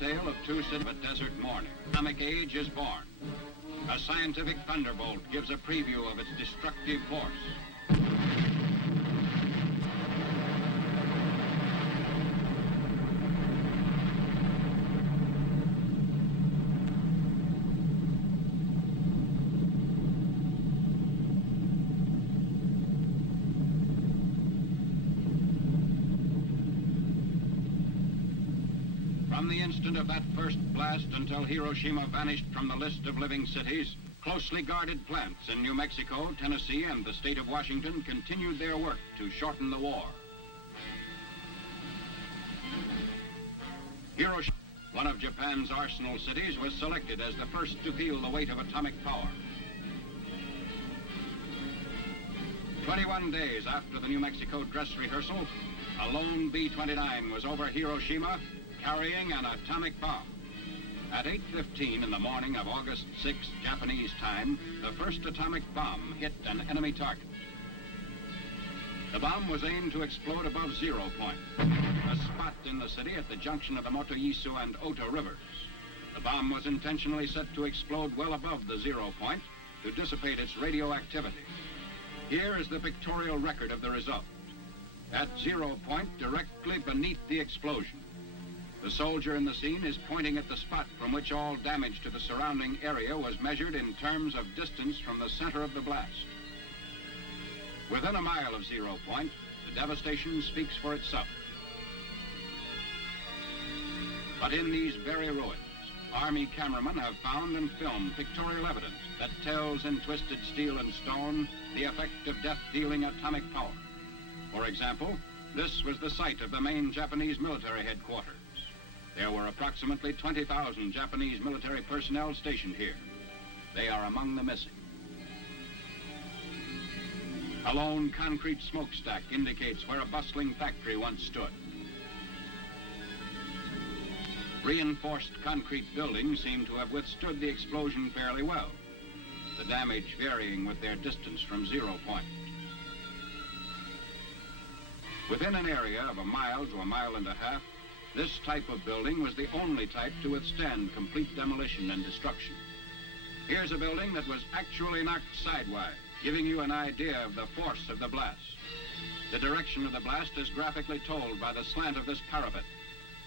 tale of two cities of a desert morning. Atomic age is born. A scientific thunderbolt gives a preview of its destructive force. From the instant of that first blast until Hiroshima vanished from the list of living cities, closely guarded plants in New Mexico, Tennessee, and the state of Washington continued their work to shorten the war. Hiroshima, one of Japan's arsenal cities, was selected as the first to feel the weight of atomic power. 21 days after the New Mexico dress rehearsal, a lone B-29 was over Hiroshima, carrying an atomic bomb. At 8:15 in the morning of August 6, Japanese time, the first atomic bomb hit an enemy target. The bomb was aimed to explode above 0 point, a spot in the city at the junction of the Motoyisu and Ota rivers. The bomb was intentionally set to explode well above the 0 point to dissipate its radioactivity. Here is the pictorial record of the result. At 0 point, directly beneath the explosion, the soldier in the scene is pointing at the spot from which all damage to the surrounding area was measured in terms of distance from the center of the blast. Within a mile of 0 point, the devastation speaks for itself. But in these very ruins, Army cameramen have found and filmed pictorial evidence that tells in twisted steel and stone the effect of death-dealing atomic power. For example, this was the site of the main Japanese military headquarters. There were approximately 20,000 Japanese military personnel stationed here. They are among the missing. A lone concrete smokestack indicates where a bustling factory once stood. Reinforced concrete buildings seem to have withstood the explosion fairly well, the damage varying with their distance from 0 point. Within an area of a mile to a mile and a half, this type of building was the only type to withstand complete demolition and destruction. Here's a building that was actually knocked sidewise, giving you an idea of the force of the blast. The direction of the blast is graphically told by the slant of this parapet,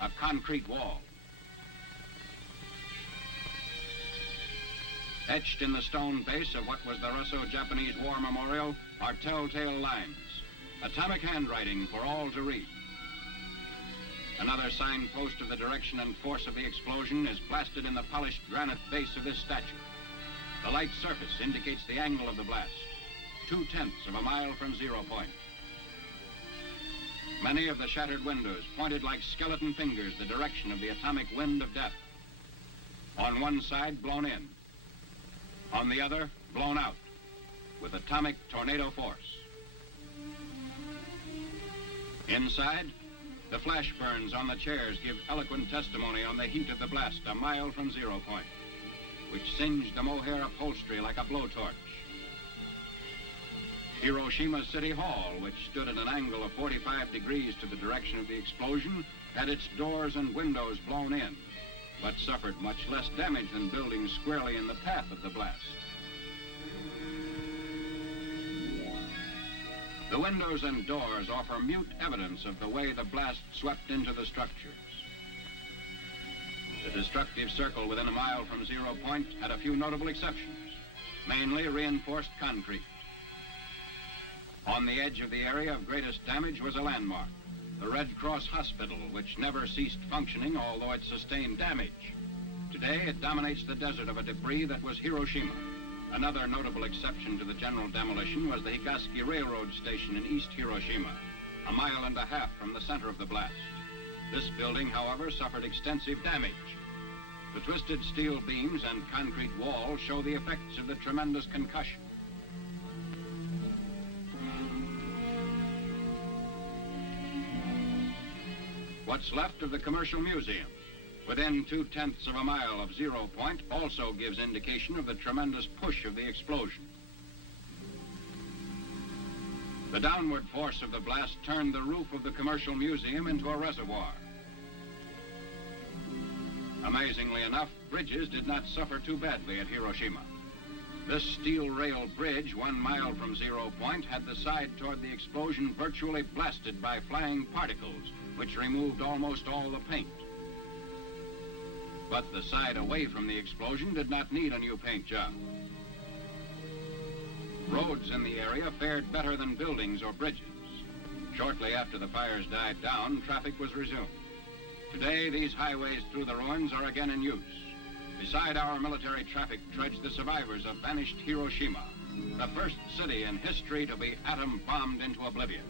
a concrete wall. Etched in the stone base of what was the Russo-Japanese War Memorial are telltale lines, atomic handwriting for all to read. Another signpost of the direction and force of the explosion is blasted in the polished granite base of this statue. The light surface indicates the angle of the blast, 2/10 of a mile from 0 point. Many of the shattered windows pointed like skeleton fingers the direction of the atomic wind of death. On one side, blown in. On the other, blown out, with atomic tornado force. Inside, the flash burns on the chairs give eloquent testimony on the heat of the blast a mile from 0 point, which singed the mohair upholstery like a blowtorch. Hiroshima City Hall, which stood at an angle of 45 degrees to the direction of the explosion, had its doors and windows blown in, but suffered much less damage than buildings squarely in the path of the blast. The windows and doors offer mute evidence of the way the blast swept into the structures. The destructive circle within a mile from 0 point had a few notable exceptions, mainly reinforced concrete. On the edge of the area of greatest damage was a landmark, the Red Cross Hospital, which never ceased functioning, although it sustained damage. Today, it dominates the desert of a debris that was Hiroshima. Another notable exception to the general demolition was the Nagasaki railroad station in East Hiroshima, a mile and a half from the center of the blast. This building, however, suffered extensive damage. The twisted steel beams and concrete wall show the effects of the tremendous concussion. What's left of the Commercial Museum, within 2/10 of a mile of 0 point, also gives indication of the tremendous push of the explosion. The downward force of the blast turned the roof of the Commercial Museum into a reservoir. Amazingly enough, bridges did not suffer too badly at Hiroshima. This steel rail bridge, 1 mile from zero point, had the side toward the explosion virtually blasted by flying particles, which removed almost all the paint. But the side away from the explosion did not need a new paint job. Roads in the area fared better than buildings or bridges. Shortly after the fires died down, traffic was resumed. Today, these highways through the ruins are again in use. Beside our military traffic trudge the survivors of vanished Hiroshima, the first city in history to be atom-bombed into oblivion.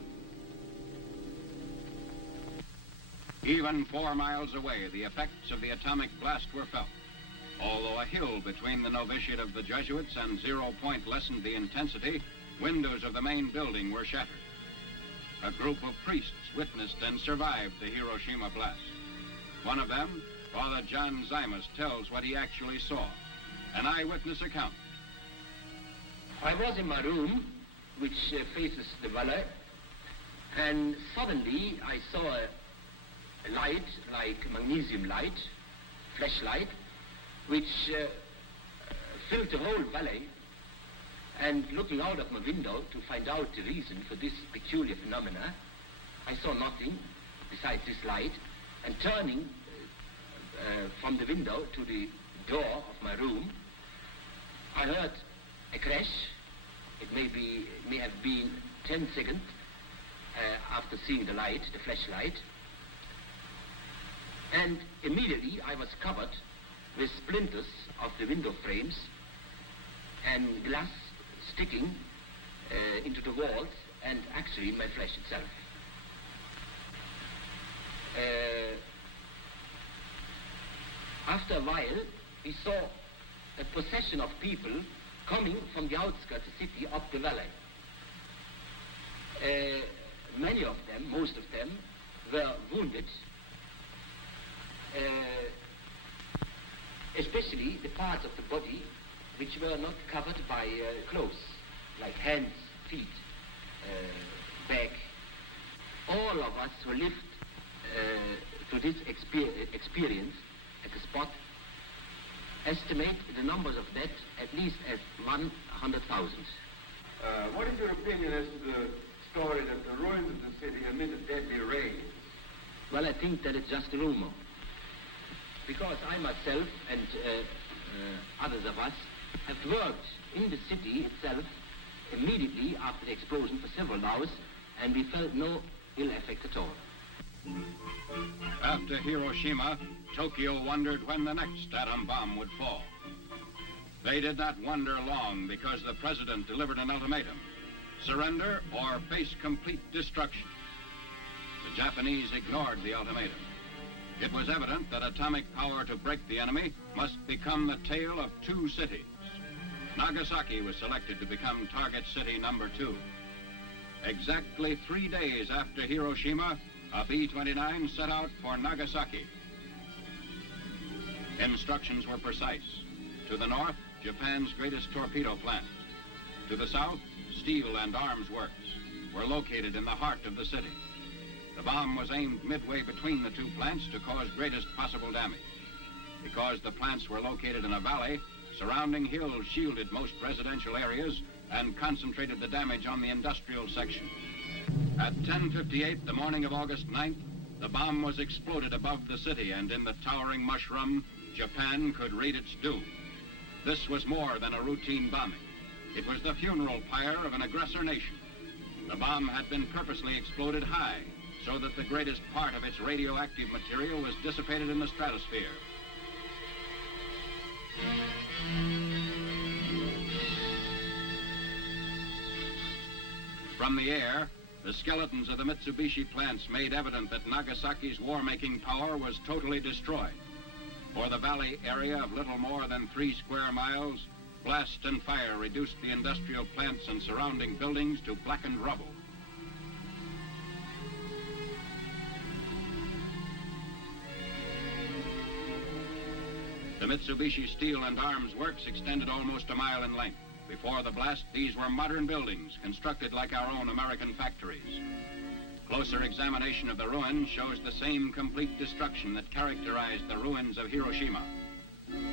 Even 4 miles away, the effects of the atomic blast were felt. Although a hill between the novitiate of the Jesuits and zero point lessened the intensity, windows of the main building were shattered. A group of priests witnessed and survived the Hiroshima blast. One of them, Father John Zymus, tells what he actually saw. An eyewitness account. I was in my room, which faces the valley, and suddenly I saw a light, like magnesium light, flashlight, which filled the whole valley. And looking out of my window to find out the reason for this peculiar phenomena, I saw nothing besides this light. And turning from the window to the door of my room, I heard a crash. It may have been 10 seconds after seeing the light, the flashlight. And immediately I was covered with splinters of the window frames and glass sticking into the walls and actually my flesh itself. After a while, we saw a procession of people coming from the outskirts of the city up the valley. Many of them, most of them, were wounded, especially the parts of the body which were not covered by clothes, like hands, feet, back. All of us who lived through this experience at the spot estimate the numbers of dead at least as 100,000. What is your opinion as to the story that the ruins of the city emitted deadly rays? Well, I think that it's just a rumor. Because I myself and others of us have worked in the city itself immediately after the explosion for several hours, and we felt no ill effect at all. After Hiroshima, Tokyo wondered when the next atom bomb would fall. They did not wonder long because the president delivered an ultimatum: surrender or face complete destruction. The Japanese ignored the ultimatum. It was evident that atomic power to break the enemy must become the tale of 2 cities. Nagasaki was selected to become target city number 2. Exactly 3 days after Hiroshima, a B-29 set out for Nagasaki. Instructions were precise. To the north, Japan's greatest torpedo plant. To the south, steel and arms works were located in the heart of the city. The bomb was aimed midway between the 2 plants to cause greatest possible damage. Because the plants were located in a valley, surrounding hills shielded most residential areas and concentrated the damage on the industrial section. At 10:58 the morning of August 9th, the bomb was exploded above the city, and in the towering mushroom, Japan could read its doom. This was more than a routine bombing. It was the funeral pyre of an aggressor nation. The bomb had been purposely exploded high, so that the greatest part of its radioactive material was dissipated in the stratosphere. From the air, the skeletons of the Mitsubishi plants made evident that Nagasaki's war-making power was totally destroyed. For the valley area of little more than 3 square miles, blast and fire reduced the industrial plants and surrounding buildings to blackened rubble. The Mitsubishi Steel and Arms Works extended almost a mile in length. Before the blast, these were modern buildings constructed like our own American factories. Closer examination of the ruins shows the same complete destruction that characterized the ruins of Hiroshima.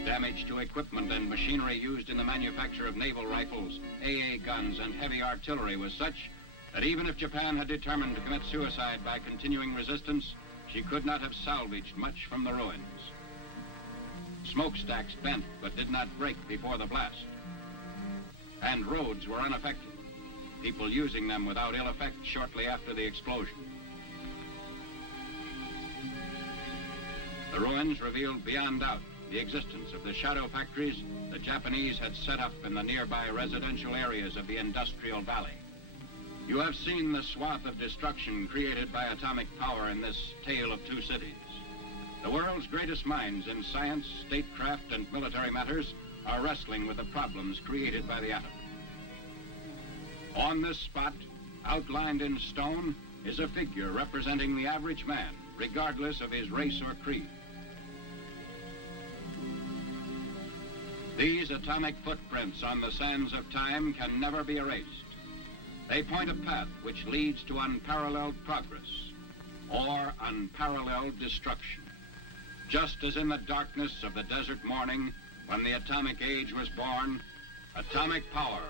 Damage to equipment and machinery used in the manufacture of naval rifles, AA guns, and heavy artillery was such that even if Japan had determined to commit suicide by continuing resistance, she could not have salvaged much from the ruins. Smokestacks bent but did not break before the blast. And roads were unaffected, people using them without ill effect shortly after the explosion. The ruins revealed beyond doubt the existence of the shadow factories the Japanese had set up in the nearby residential areas of the industrial valley. You have seen the swath of destruction created by atomic power in this tale of two cities. The world's greatest minds in science, statecraft, and military matters are wrestling with the problems created by the atom. On this spot, outlined in stone, is a figure representing the average man, regardless of his race or creed. These atomic footprints on the sands of time can never be erased. They point a path which leads to unparalleled progress or unparalleled destruction. Just as in the darkness of the desert morning when the atomic age was born, atomic power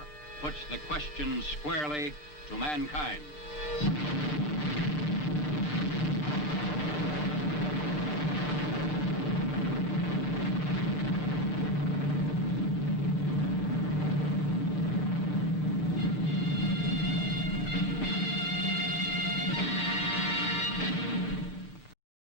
puts the question squarely to mankind.